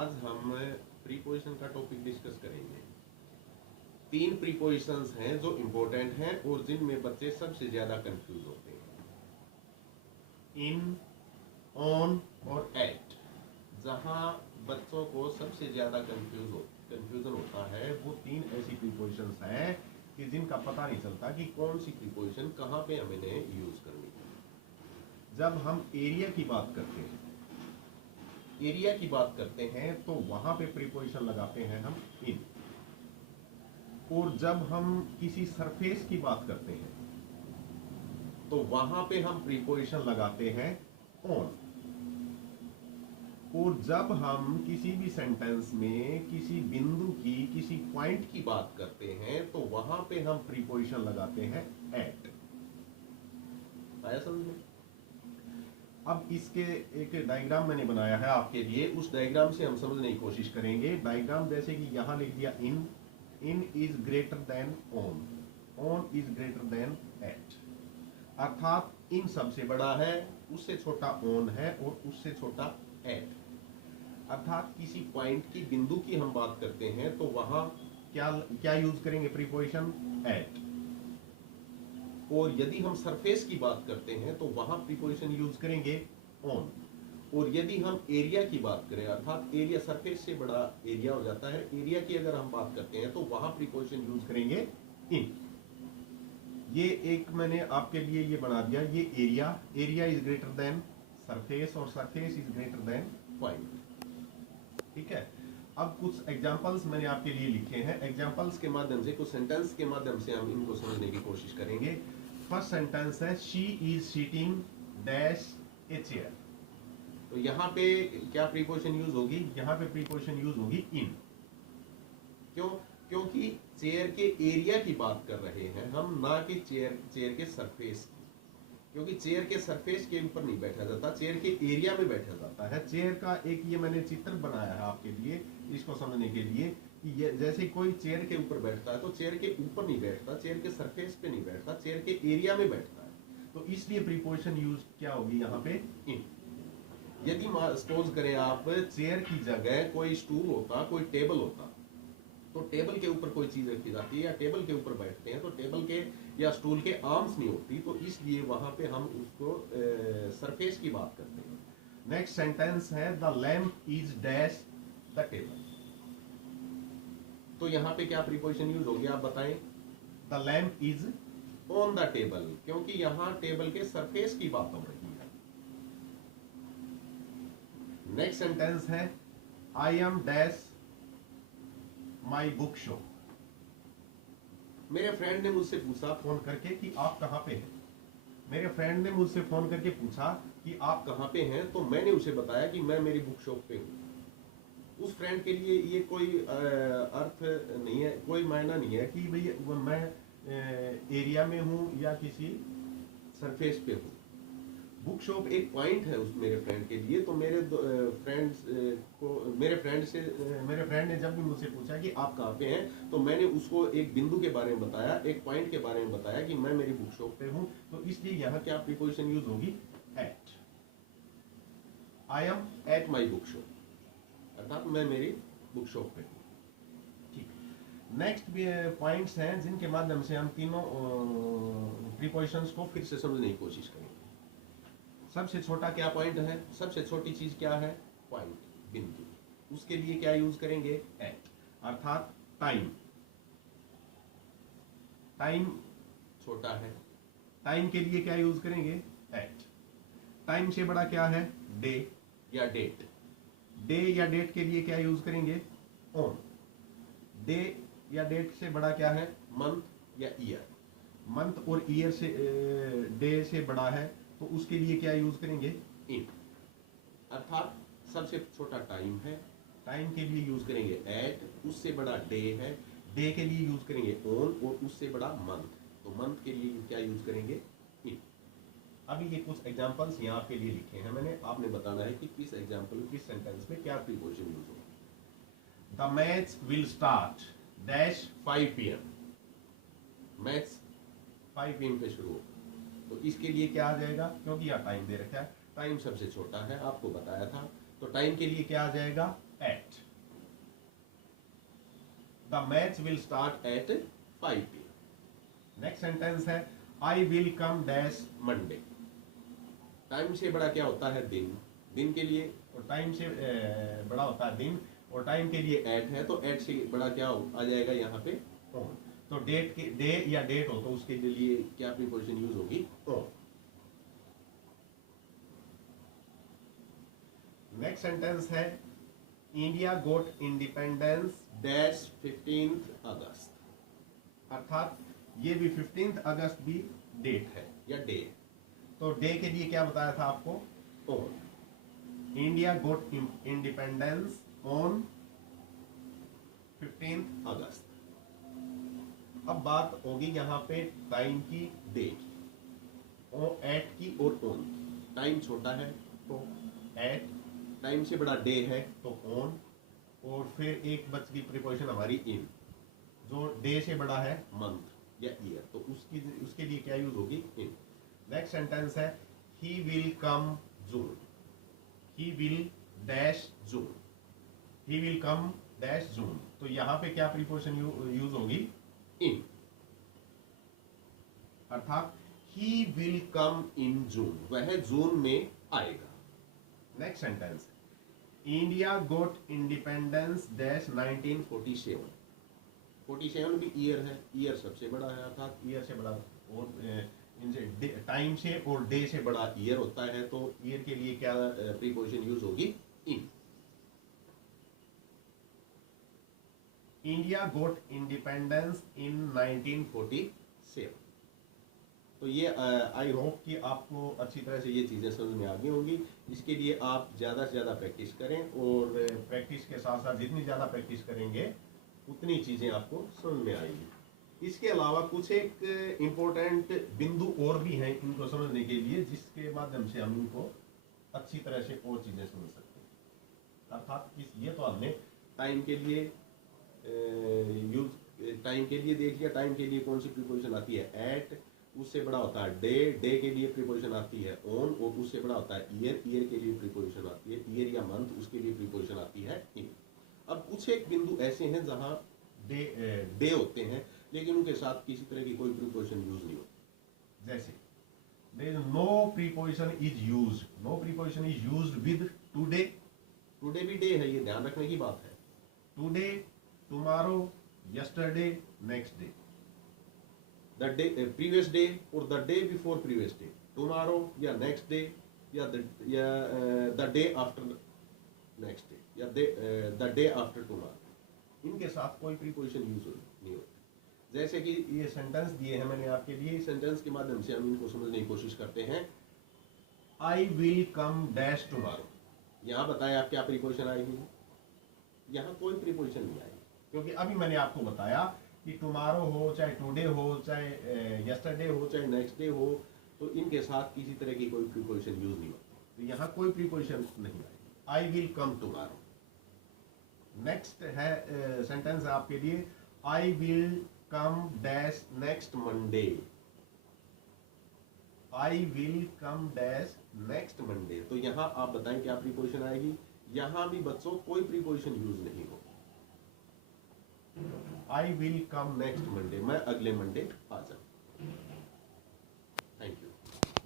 आज हम प्रीपोजिशन का टॉपिक डिस्कस करेंगे। 3 प्रीपोजिशंस हैं जो इम्पोर्टेंट हैं और जिनमें बच्चे सबसे ज्यादा कंफ्यूज होते हैं। इन, ऑन और एट। जहां बच्चों को सबसे ज्यादा कंफ्यूजन होता है वो 3 ऐसी प्रीपोजिशंस हैं कि जिनका पता नहीं चलता कि कौन सी प्रीपोजिशन कहां पे हमें यूज करनी है। जब हम एरिया की बात करते हैं तो वहां पे प्रीपोजिशन लगाते हैं हम इन, और जब हम किसी सरफेस की बात करते हैं तो वहां पे हम प्रीपोजिशन लगाते हैं ऑन, और जब हम किसी भी सेंटेंस में किसी बिंदु की, किसी पॉइंट की बात करते हैं तो वहां पे हम प्रीपोजिशन लगाते हैं एट। आया समझ में? अब इसके एक डायग्राम मैंने बनाया है आपके लिए, उस डायग्राम से हम समझने की कोशिश करेंगे। डायग्राम जैसे कि यहां लिख दिया in is greater than on is greater than at, अर्थात इन सबसे बड़ा है, उससे छोटा ऑन है और उससे छोटा एट। अर्थात किसी पॉइंट की, बिंदु की हम बात करते हैं तो वहां क्या यूज करेंगे? Preposition at. और यदि हम सरफेस की बात करते हैं तो वहां प्रीपोजिशन यूज करेंगे ऑन। और यदि हम एरिया की बात करें, अर्थात एरिया सरफेस से बड़ा एरिया हो जाता है, एरिया की अगर हम बात करते हैं तो वहां प्रीपोजिशन यूज करेंगे इन। ये एक मैंने आपके लिए ये बना दिया, ये area is greater than surface और surface is greater than point. ठीक है। अब कुछ एग्जांपल्स मैंने आपके लिए लिखे हैं, एग्जांपल्स के माध्यम से, कुछ सेंटेंस के माध्यम से हम इनको समझने की कोशिश करेंगे। फर्स्ट सेंटेंस है she is seating dash a chair. तो यहाँ पे क्या प्रीपोजिशन यूज होगी? यहाँ पे प्रीपोजिशन यूज होगी इन। क्यों? क्योंकि चेयर के एरिया की बात कर रहे हैं हम, ना कि चेयर के सरफेस की। क्योंकि चेयर के सरफेस के ऊपर नहीं बैठा जाता, चेयर के एरिया में बैठा जाता है। चेयर का एक ये मैंने चित्र बनाया है आपके लिए, इसको समझने के लिए कि ये जैसे कोई चेयर के ऊपर बैठता है तो चेयर के ऊपर नहीं बैठता, चेयर के सरफेस पे नहीं बैठता, चेयर के एरिया में बैठता है। तो इसलिए प्रीपोजिशन यूज क्या होगी यहाँ पे? इन। यदि सपोज करें आप, चेयर की जगह कोई स्टूल होता, कोई टेबल होता, तो टेबल के ऊपर कोई चीज रखी जाती है या टेबल के ऊपर बैठते हैं तो टेबल के या स्टूल के आर्म्स नहीं होती, तो इसलिए वहां पे हम उसको सरफेस की बात करते हैं। नेक्स्ट सेंटेंस है the lamp is dash the table. तो यहाँ पे क्या प्रीपोजिशन यूज होगी आप बताएं? The lamp is on the table, क्योंकि यहाँ टेबल के सरफेस की बात हो रही है। नेक्स्ट सेंटेंस है I am dash my book shop. मेरे फ्रेंड ने मुझसे पूछा फोन करके कि आप कहां पे हैं। मेरे फ्रेंड ने मुझसे फोन करके पूछा कि आप कहां पे हैं, तो मैंने उसे बताया कि मैं मेरी बुक शॉप पे हूं। उस फ्रेंड के लिए ये कोई अर्थ नहीं है, कोई मायना नहीं है कि भाई मैं एरिया में हूं या किसी सरफेस पे हूं। बुक शॉप एक पॉइंट है उस मेरे फ्रेंड के लिए। तो मेरे फ्रेंड ने जब भी मुझसे पूछा कि आप कहाँ पे हैं, तो मैंने उसको एक बिंदु के बारे में बताया, एक पॉइंट के बारे में बताया कि मैं मेरी बुक शॉप पे हूं। तो इसलिए यहाँ क्या प्रीपोजिशन यूज होगी? At. I am at my book shop, अर्थात मैं मेरी बुक शॉप पे हूं। ठीक। नेक्स्ट पॉइंट्स हैं जिनके माध्यम से हम तीनों प्रीपोजिशंस को फिर से समझने की कोशिश करेंगे। सबसे छोटा क्या पॉइंट है? सबसे छोटी चीज क्या है? पॉइंट, बिंदु। उसके लिए क्या यूज करेंगे? एट। अर्थात टाइम छोटा है, टाइम के लिए क्या यूज करेंगे? एट। टाइम से बड़ा क्या है? डे या डेट। डे या डेट के लिए क्या यूज करेंगे? ऑन। डे या डेट से बड़ा क्या है? मंथ या ईयर। मंथ और ईयर से डे से बड़ा है तो उसके लिए क्या यूज करेंगे? इन। अर्थात सबसे छोटा टाइम है, टाइम के लिए यूज करेंगे एट, उससे बड़ा डे है, डे के लिए यूज करेंगे ऑन, और उससे बड़ा मंथ, तो मंथ के लिए क्या यूज करेंगे? इन। अभी ये कुछ एग्जांपल्स यहाँ आपके लिए लिखे हैं मैंने, आपने बताना है कि किस एग्जांपल, किस सेंटेंस में क्या प्रीपोजिशन यूज होगा। The match will start dash 5 PM। Match 5 PM पे शुरू होगा, तो इसके लिए क्या आ जाएगा? क्योंकि यहाँ टाइम दे रखा है, टाइम सबसे छोटा है, आपको बताया था, तो टाइम के लिए क्या आ जाएगा? At. The match will start at 5 PM। Next sentence है I will come dash Monday. Time से बड़ा क्या होता है? दिन। दिन के लिए, और टाइम से बड़ा होता है दिन, और टाइम के लिए एट है, तो एट से बड़ा क्या आ जाएगा यहाँ पे? ऑन। तो डेट के डे या डेट हो तो उसके लिए क्या प्रीपोजिशन यूज होगी? ऑन। नेक्स्ट सेंटेंस है इंडिया गोट इंडिपेंडेंस डैश 15 अगस्त। अर्थात ये भी 15 अगस्त भी डेट है या डे है। तो डे के लिए क्या बताया था आपको? On. India got independence on 15 अगस्त। अब बात होगी यहाँ पे टाइम की, डे की, और एट की और ऑन की। टाइम छोटा है तो एट, टाइम से बड़ा डे है तो ऑन, और फिर एक बच की प्रीपोजिशन हमारी इन, जो डे से बड़ा है मंथ या ईयर, तो उसके लिए क्या यूज होगी? इन। नेक्स्ट सेंटेंस है he will come June. He will dash June. He will come dash June. तो यहां पे क्या प्रीपोजिशन यूज होगी? इन। अर्थात ही विल कम इन जून, वह जून में आएगा। Next sentence India got independence dash 1947। 47 भी ईयर है, ईयर सबसे बड़ा है, अर्थात ईयर से बड़ा, और इनसे टाइम से और डे से बड़ा ईयर होता है, तो ईयर के लिए क्या प्रीपोजिशन यूज होगी? In. India got independence in 1947। तो ये आई होप कि आपको अच्छी तरह से ये चीज़ें समझ में आ गई होंगी। इसके लिए आप ज़्यादा से ज़्यादा प्रैक्टिस करें, और प्रैक्टिस के साथ साथ जितनी ज़्यादा प्रैक्टिस करेंगे उतनी चीज़ें आपको समझ में आएंगी। इसके अलावा कुछ एक इम्पोर्टेंट बिंदु और भी हैं इनको समझने के लिए, जिसके माध्यम से हम इनको अच्छी तरह से और चीज़ें समझ सकते हैं। अर्थात ये तो हमने टाइम के लिए टाइम के लिए देख लिया। टाइम के लिए कौन सी प्रीपोजिशन आती है? एट। उससे बड़ा होता है डे। डे के लिए प्रीपोजिशन आती है ऑन, और उससे बड़ा होता है ईयर। ईयर के लिए प्रीपोजिशन आती है ईयर या मंथ, उसके लिए प्रीपोजिशन आती है इन। अब कुछ एक बिंदु ऐसे हैं जहां डे होते हैं, लेकिन उनके साथ किसी तरह की कोई प्रीपोजिशन यूज नहीं होती। जैसे there is no preposition is used, no preposition is used with today। Today भी डे है, ये ध्यान रखने की बात है। Today, tomorrow, yesterday, next day. The day previous day और the day before previous day, tomorrow या नेक्स्ट डे या the day after next day या द डे आफ्टर टुमारो, इनके साथ कोई प्रीपोजिशन यूज नहीं होती। जैसे कि ये सेंटेंस दिए हैं मैंने आपके लिए, इस सेंटेंस के माध्यम से हम इनको समझने की कोशिश करते हैं। आई विल कम डैश टुमारो। यहां बताया आप क्या प्रीपोजिशन आएगी? यहां कोई प्रीपोजिशन नहीं आएगी, क्योंकि अभी मैंने आपको बताया कि टुमारो हो, चाहे टुडे हो, चाहे यस्टरडे हो, चाहे नेक्स्ट डे हो, तो इनके साथ किसी तरह की कोई प्रीपोजिशन यूज नहीं होती, तो यहाँ कोई प्रीपोजिशन नहीं आएगी। आई विल कम टुमारो। नेक्स्ट है सेंटेंस है आपके लिए आई will come dash next Monday. I will come dash next Monday. तो यहां आप बताएं क्या प्रीपोजिशन आएगी? यहां भी बच्चों कोई प्रीपोजिशन यूज नहीं होगी। आई विल कम नेक्स्ट मंडे, मैं अगले मंडे आ जाऊं।